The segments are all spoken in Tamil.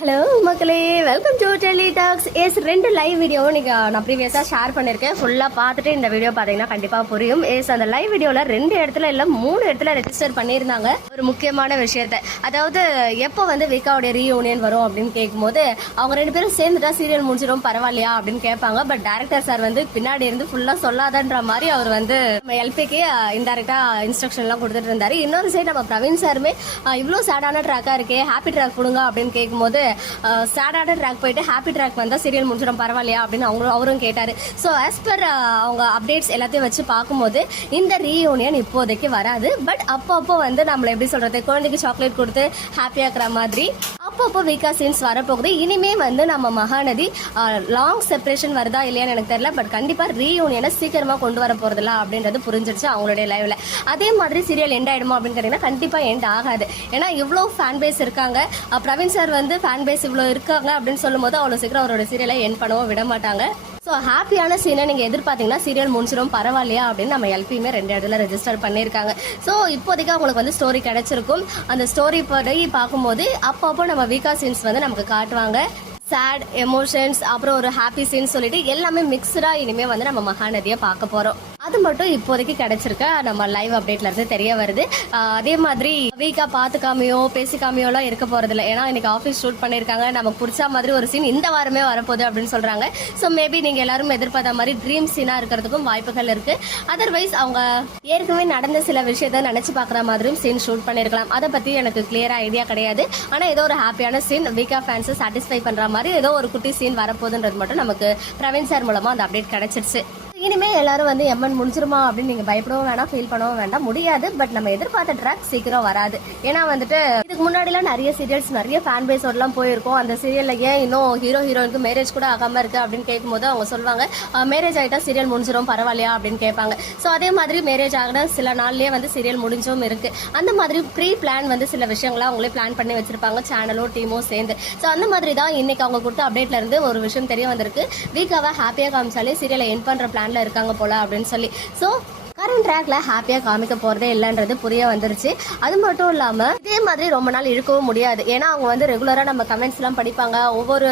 ஹலோ மக்களே. Welcome to tele talks S ரெண்டு லைவ் வீடியோ நீங்கள் நான் ப்ரீவியஸாக ஷேர் பண்ணியிருக்கேன் ஃபுல்லாக பார்த்துட்டு இந்த வீடியோ பார்த்தீங்கன்னா கண்டிப்பாக புரியும். எஸ் அந்த லைவ் வீடியோவில் ரெண்டு இடத்துல இல்லை மூணு இடத்துல ரெஜிஸ்டர் பண்ணியிருந்தாங்க. ஒரு முக்கியமான விஷயத்த. அதாவது எப்போ வந்து விகாவுடைய ரீயூனியன் வரும் அப்படின்னு கேட்கும்போது அவங்க ரெண்டு பேரும் சேர்ந்துட்டா சீரியல் முடிஞ்சிடும் பரவாயில்லையா அப்படின்னு கேட்பாங்க. பட் டேரக்டர் சார் வந்து பின்னாடி இருந்து ஃபுல்லாக சொல்லாதன்ற மாதிரி அவர் வந்து நம்ம எல்பிக்கு இன்டெரக்டாக இன்ஸ்ட்ரக்ஷன்லாம் கொடுத்துட்டு இருந்தார். இன்னொரு சைடு நம்ம பிரவீன் சாருமே இவ்வளோ சேடான ட்ராக்காக இருக்கே ஹாப்பி ட்ராக் கொடுங்க அப்படின்னு கேட்கும்போது சேடான ட்ராக் போயிட்டு ஹாப்பி ட்ராக் வந்தால் சீரியல் முடிச்சிடும் பரவாயில்லையா? அப்படின்னு அவங்களும் அவரும் கேட்டார். ஸோ ஆஸ் பர் அவங்க அப்டேட்ஸ் எல்லாத்தையும் வச்சு பார்க்கும்போது இந்த ரீயூனியன் இப்போதைக்கு வராது. பட் அப்போ அப்பப்போ வந்து நம்மளை எப்படி சொல்றது குழந்தைக்கு சாக்லேட் கொடுத்து ஹாப்பியாக்குற மாதிரி அப்பப்போ வீக்கா சீன்ஸ் வரப்போகுது. இனிமே வந்து நம்ம மகாநதி லாங் செப்பரேஷன் வருதா இல்லையான்னு எனக்கு தெரியல. பட் கண்டிப்பா ரீயூனியனை சீக்கிரமா கொண்டு வர போறதில்ல அப்படின்றது புரிஞ்சிருச்சு அவங்களுடைய லைவ்ல அதே மாதிரி சீரியல் எண்ட் ஆகிடுமா அப்படின்னு கேட்டீங்கன்னா கண்டிப்பா எண்ட் ஆகாது. ஏன்னா இவ்வளோ ஃபேன் பேஸ் இருக்காங்க. பிரவீன் சார் வந்து ஃபேன் பேஸ் இவ்வளோ இருக்காங்க அப்படின்னு சொல்லும்போது அவ்வளோ சீக்கிரம் அவரோட சீரியலை எண்ட் பண்ணவும் விட மாட்டாங்க. ஸோ ஹாப்பியான சீனை நீங்கள் எதிர்பார்த்தீங்கன்னா சீரியல் முடிச்சிடும் பரவாயில்லையா அப்படின்னு நம்ம எல்பியுமே ரெண்டு இடத்துல ரெஜிஸ்டர் பண்ணியிருக்காங்க. ஸோ இப்போதைக்கு அவங்களுக்கு வந்து ஸ்டோரி கிடைச்சிருக்கும். அந்த ஸ்டோரி படி பார்க்கும்போது அப்பப்போ நம்ம வீக்கா சீன்ஸ் வந்து நமக்கு காட்டுவாங்க. சேட் எமோஷன்ஸ் அப்புறம் ஒரு ஹாப்பி சீன் சொல்லிட்டு எல்லாமே மிக்சடாக இனிமேல் வந்து நம்ம மகாநதியை பார்க்க போகிறோம் அது மட்டும் இப்போதைக்கு கிடைச்சிருக்க. நம்ம லைவ் அப்டேட்ல இருந்து தெரிய வருது. அதே மாதிரி வீக்கா பார்த்துக்காமையோ பேசிக்காமையோலாம் இருக்க போறதில்ல. ஏன்னா இன்னைக்கு ஆஃபீஸ் ஷூட் பண்ணியிருக்காங்க. நமக்கு பிடிச்ச மாதிரி ஒரு சீன் இந்த வாரமே வரப்போகுது அப்படின்னு சொல்றாங்க. ஸோ மேபி நீங்க எல்லாரும் எதிர்பார்த்த மாதிரி ட்ரீம் சீனா இருக்கிறதுக்கும் வாய்ப்புகள் இருக்கு. அதர்வைஸ் அவங்க ஏற்கனவே நடந்த சில விஷயத்த நினைச்சு பார்க்குற மாதிரியும் சீன் ஷூட் பண்ணியிருக்கலாம். அதை பத்தி எனக்கு கிளியரா ஐடியா கிடையாது. ஆனா ஏதோ ஒரு ஹாப்பியான சீன் வீக்கா ஃபேன்ஸை சாட்டிஸ்ஃபை பண்ற மாதிரி ஏதோ ஒரு குட்டி சீன் வரப்போகுதுன்றது மட்டும் நமக்கு பிரவீன் சார் மூலமா அந்த அப்டேட் கிடைச்சிருச்சு. இனிமேல் எல்லாரும் வந்து எம்என் முடிஞ்சிருமா அப்படின்னு நீங்க பயப்படவும் வேணாம் ஃபீல் பண்ணவும் வேண்டாம். முடியாது பட் நம்ம எதிர்பார்த்த ட்ராக் சீக்கிரம் வராது. ஏன்னா வந்துட்டு இதுக்கு முன்னாடிலாம் நிறைய சீரியல்ஸ் நிறைய ஃபேன் பேஸோடலாம் போயிருக்கோம். அந்த சீரியல்ல ஏன் இன்னும் ஹீரோ ஹீரோயினுக்கு மேரேஜ் கூட ஆகாம இருக்கு அப்படின்னு கேட்கும்போது அவங்க சொல்லுவாங்க மேரேஜ் ஆகிட்டா சீரியல் முடிஞ்சிரும் பரவாயில்லையா? அப்படின்னு கேட்பாங்க. ஸோ அதே மாதிரி மேரேஜ் ஆகின சில நாள்லயே வந்து சீரியல் முடிஞ்சும் இருக்கு. அந்த மாதிரி ப்ரீ பிளான் வந்து சில விஷயங்களை அவங்களே பிளான் பண்ணி வச்சிருப்பாங்க சேனலோ டீமோ சேர்ந்து. ஸோ அந்த மாதிரி தான் இன்னைக்கு அவங்க கொடுத்த அப்டேட்ல இருந்து ஒரு விஷயம் தெரிய வந்திருக்கு. வீக்காவை ஹாப்பியாக காமிச்சாலே சீரியலை என் பண்ற இருக்காங்க போல அப்படின்னு சொல்லி. ஸோ கரண்ட் ட்ராக்ல ஹாப்பியா காமிக்க போறதே இல்லைன்றது புரிய வந்துருச்சு. அது மட்டும் இல்லாம இதே மாதிரி ரொம்ப நாள் இழுக்கவும் முடியாது. ஏன்னா அவங்க வந்து ரெகுலரா நம்ம கமெண்ட்ஸ் எல்லாம் படிப்பாங்க. ஒவ்வொரு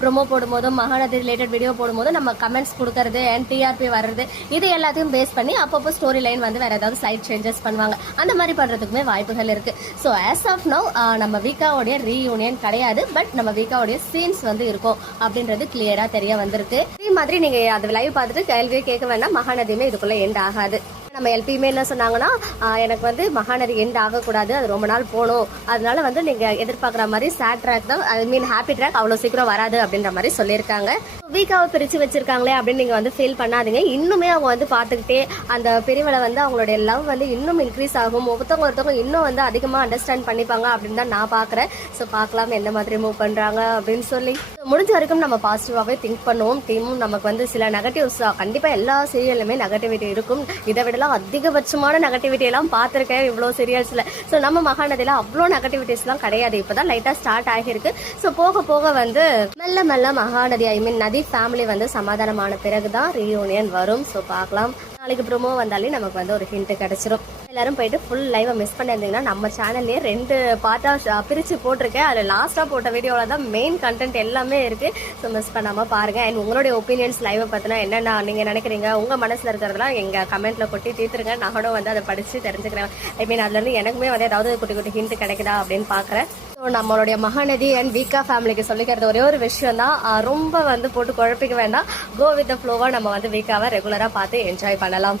ப்ரொமோ போடும்போதும் மகாநதி ரிலேட்டட் வீடியோ போடும்போதும் நம்ம கமெண்ட்ஸ் கொடுக்கறது அண்ட் டிஆர்பி வர்றது இது எல்லாத்தையும் பேஸ் பண்ணி அப்பப்போ ஸ்டோரி லைன் வந்து வேற ஏதாவது சைட் சேஞ்சஸ் பண்ணுவாங்க. அந்த மாதிரி பண்றதுக்குமே வாய்ப்புகள் இருக்கு. ஸோ ஆஸ் ஆஃப் நவ் நம்ம வீக்காவுடைய ரீயூனியன் கிடையாது. பட் நம்ம வீக்காவுடைய சீன்ஸ் வந்து இருக்கும் அப்படின்றது கிளியரா தெரிய வந்திருக்கு. இதே மாதிரி நீங்க அது லைவ் பார்த்துட்டு கேள்வியே கேட்க வேண்டாம். மகாநதியுமே இதுக்குள்ள எண்ட் ஆகாது. நம்ம எல்பியுமே என்ன சொன்னாங்கன்னா எனக்கு வந்து மகாநதி எண்ட் ஆகக்கூடாது. அது ரொம்ப நாள் போகணும். அதனால வந்து நீங்கள் எதிர்பார்க்குற மாதிரி சேட் ட்ராக் தான் ஐ மீன் ஹாப்பி ட்ராக் அவ்வளோ சீக்கிரம் வராது அப்படின்ற மாதிரி சொல்லியிருக்காங்க. வீக்காவை பிரித்து வச்சிருக்காங்களே அப்படின்னு நீங்கள் வந்து ஃபீல் பண்ணாதீங்க. இன்னுமே அவங்க வந்து பார்த்துக்கிட்டே அந்த பிரிவில் வந்து அவங்களுடைய லவ் வந்து இன்னும் இன்க்ரீஸ் ஆகும். ஒருத்தவங்க ஒருத்தவங்க இன்னும் வந்து அதிகமாக அண்டர்ஸ்டாண்ட் பண்ணிப்பாங்க அப்படின்னு தான் நான் பார்க்குறேன். ஸோ பார்க்கலாம் எந்த மாதிரி மூவ் பண்ணுறாங்க அப்படின்னு சொல்லி. முடிஞ்ச வரைக்கும் நம்ம பாசிட்டிவாகவே திங்க் பண்ணுவோம். டீமும் நமக்கு வந்து சில நெகட்டிவ்ஸ் கண்டிப்பாக எல்லா சீரியல்லுமே நெகட்டிவிட்டி இருக்கும். இதை எல்லாம் அதிகபட்சமான நெகட்டிவிட்டி எல்லாம் பார்த்துருக்கேன். இவ்வளோ சீரியல்ஸில் ஸோ நம்ம மகாநதியில் அவ்வளோ நெகட்டிவிட்டிஸ்லாம் கிடையாது. இப்போ தான் லைட்டாக ஸ்டார்ட் ஆகியிருக்கு. ஸோ போக போக வந்து மெல்ல மெல்ல மகாநதி ஐ மீன் நதி ஃபேமிலி வந்து சமாதானமான பிறகு தான் ரீயூனியன் வரும். ஸோ பார்க்கலாம். நாளைக்கு ப்ரோமோ வந்தாலே நமக்கு வந்து ஒரு ஹிண்ட் கிடைச்சிரும். எல்லாரும் போயிட்டு ஃபுல் லைவை மிஸ் பண்ணியிருந்தீங்கன்னா நம்ம சேனல்லே ரெண்டு பார்ட்டாக பிரித்து போட்டிருக்கேன். அதில் லாஸ்ட்டாக போட்ட வீடியோவில் தான் மெயின் கண்டென்ட் எல்லாமே இருக்குது ஸோ மிஸ் பண்ணாமல் பாருங்கள் அண்ட் உங்களுடைய ஒப்பீனியன்ஸ் லைவை பார்த்தினா என்னென்ன நீங்கள் நினைக்கிறீங்க? உங்கள் மனசில் இருக்கிறதெல்லாம் எங்கள் கமெண்ட்டில் கொட்டி தீர்த்துருங்க. நானும் வந்து அதை படித்து தெரிஞ்சுக்கிறேன். ஐ மீன் அதுலேருந்து எனக்குமே வந்து ஏதாவது குட்டி குட்டி ஹிண்ட் கிடைக்குதா அப்படின்னு பார்க்குறேன் ஸோ நம்மளுடைய மகாநதி அண்ட் வீக்கா ஃபேமிலிக்கு சொல்லிக்கிறது ஒரே ஒரு விஷயம் தான். ரொம்ப வந்து போட்டு குழப்பிக்க வேண்டாம். கோ வித் ஃப்ளோவாக நம்ம வந்து வீக்காவை ரெகுலராக பார்த்து என்ஜாய் பண்ணலாம்.